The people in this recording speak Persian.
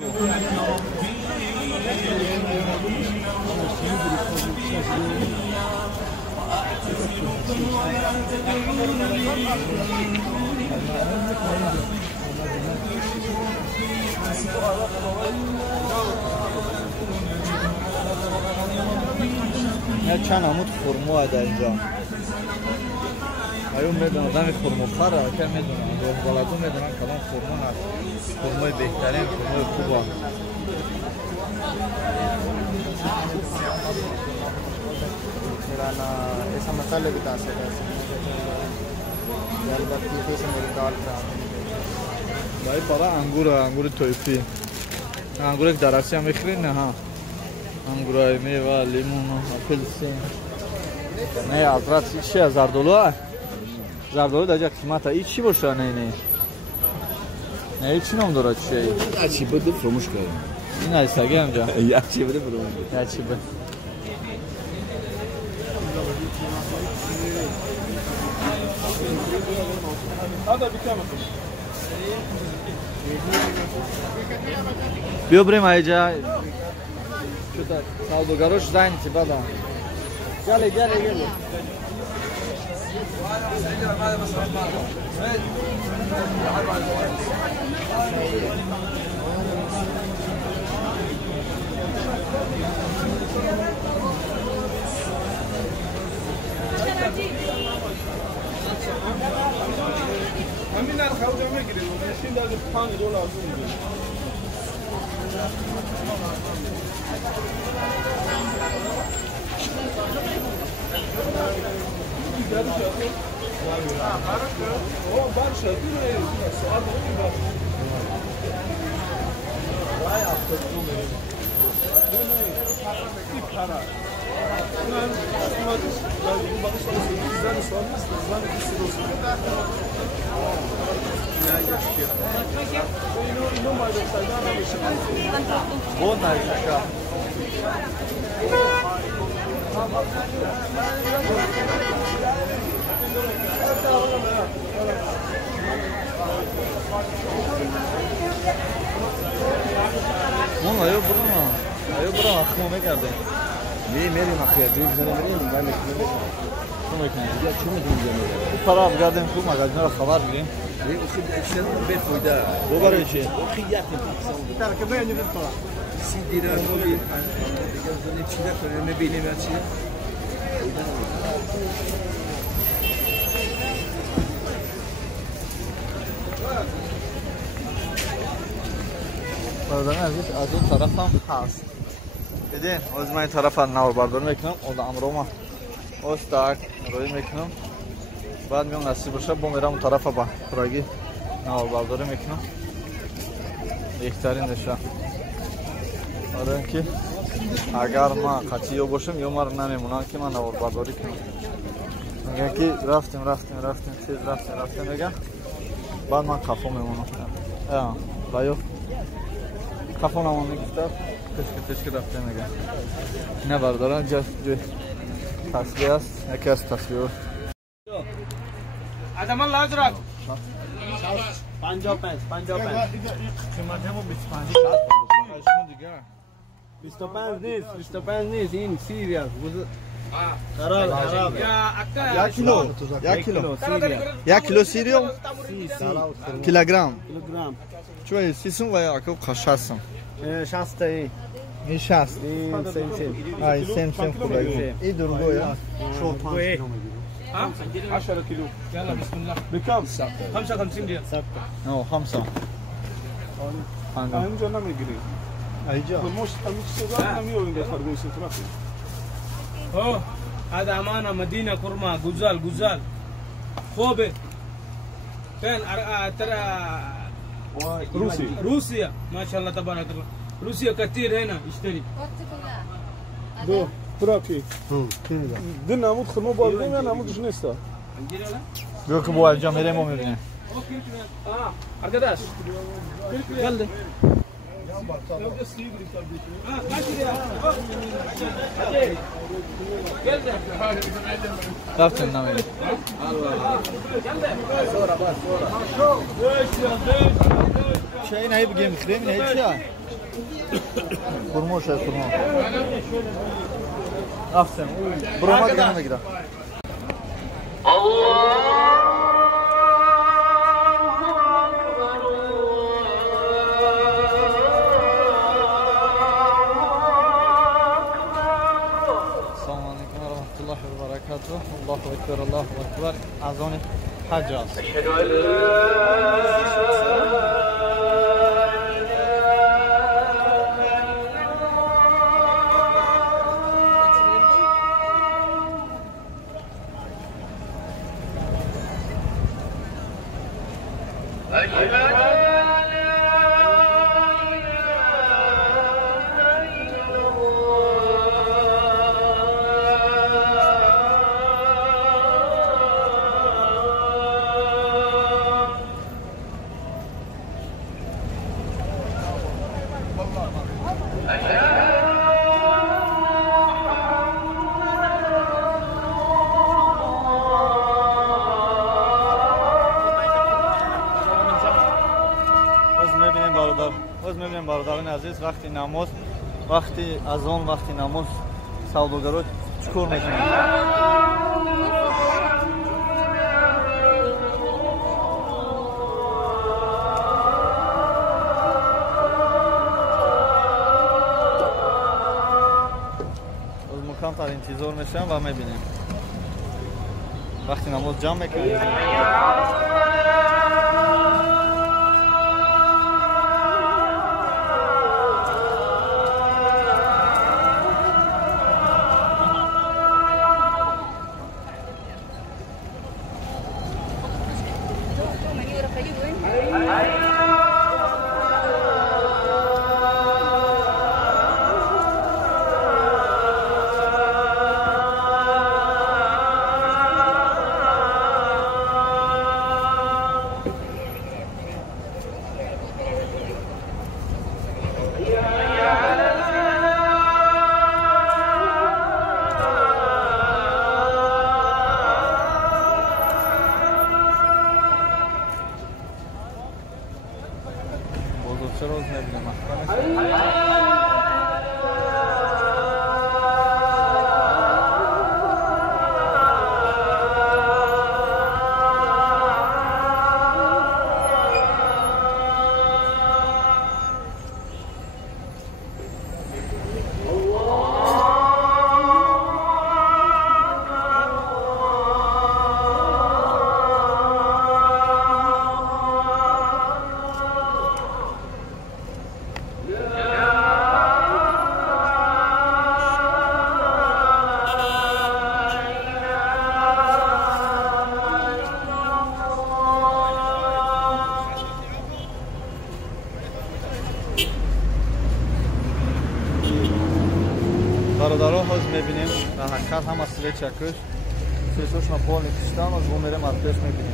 نه چند عمود خرما در اینجا. ایون میدونم آدم خرما خره که میدونم بلدون میدونم کلام خرما هست. خرمای بهترین خرمای خوب هست. ऐसा मसाले बता सकते हैं भाई परा अंगूर تویفی अंगूर एक درختی هم میخرین نه ها अंगूर میوه لیمون اپلسین نه حضرت چی $1000 $1000 در قیمت ای چی باشه نه چی نام داره چی چی بده فراموش کردم این ایستگی همجا چی بده فراموش چی بده بیا بریم اینجا شده سوداگراش زنی چی بده گله همین نرخ اوجا میگیرید ماشین داره $5 میگیره Mon ayı buram aklıma ne geldi? میریم اخیر جوی بزنیم بریم ولی Şunu ekleyin. یا چی میدونیم Bu para abi geldim bu magazine خبر بگیم. اخی اشتر بفویده Bu برای چی؟ اخی یکی ترکه بینید تو 30 دیرم بودی دیگه زنی چی نکنیم میبینیم یا چی از اون طرف هم هست دیدین از من این طرف نور بردار میکنم از امروما از تاک روی میکنم بعد میام نصیب بشه با میرم اون طرف با پراگی نور برداری میکنم بهترین نشه آره اینکه اگر ما قطعی باشم یا ما رو نمیمونم که من نور برداری کنم میگن که رفتیم تیز رفتیم میگن بعد من کافو میمونم بایو کافو نمون میگفتم تشکیل رفته میگن نه بردارن جا تصویه است یکی از تصویه ادم الله ازرق 55 قیمت همون 25 نیست این سیریا خراب یک کیلو سیریو کیلوگرم چوی سیسون و یا که خشاسم 60 این 60 این سیم خوبه این درگو یا شو 10 كيلو يلا بسم الله بكم 55 ريال او 5 اینجا نمیگیری اینجا مش سودا نمیوینده خرگوش ترافی اوه هذا امانه مدينه كرما غزال خوبه فين ترى روسيا ما شاء الله تبارك الله روسيا كثير هنا يشتري دو ترافي دو نمود خرما بالدیم یا نمودش نیست بیا که با اینجا میریم و میبینیم arkadaş geldi رفتیم نمیریم sonra چه این هایی بگیم بخوریم این هایی چیه؟ خورمو شاید خورمو رفتم برو ما دیگه نمیگیرم الله اکبر الله اکبر اذان حج است اشهد ان می‌بینیم برادران عزیز وقتی نماز وقتی اذان وقتی نماز سوداگرا چیکار میکنن از مکان تا انتظار میشن و می‌بینیم وقتی نماز جمع میکنن روز می‌بینیم برادرها حاضر می‌بینیم و حرکت هم از سوی چکش سویسوش ما پول نکشتن از بومیره مرکز می‌بینیم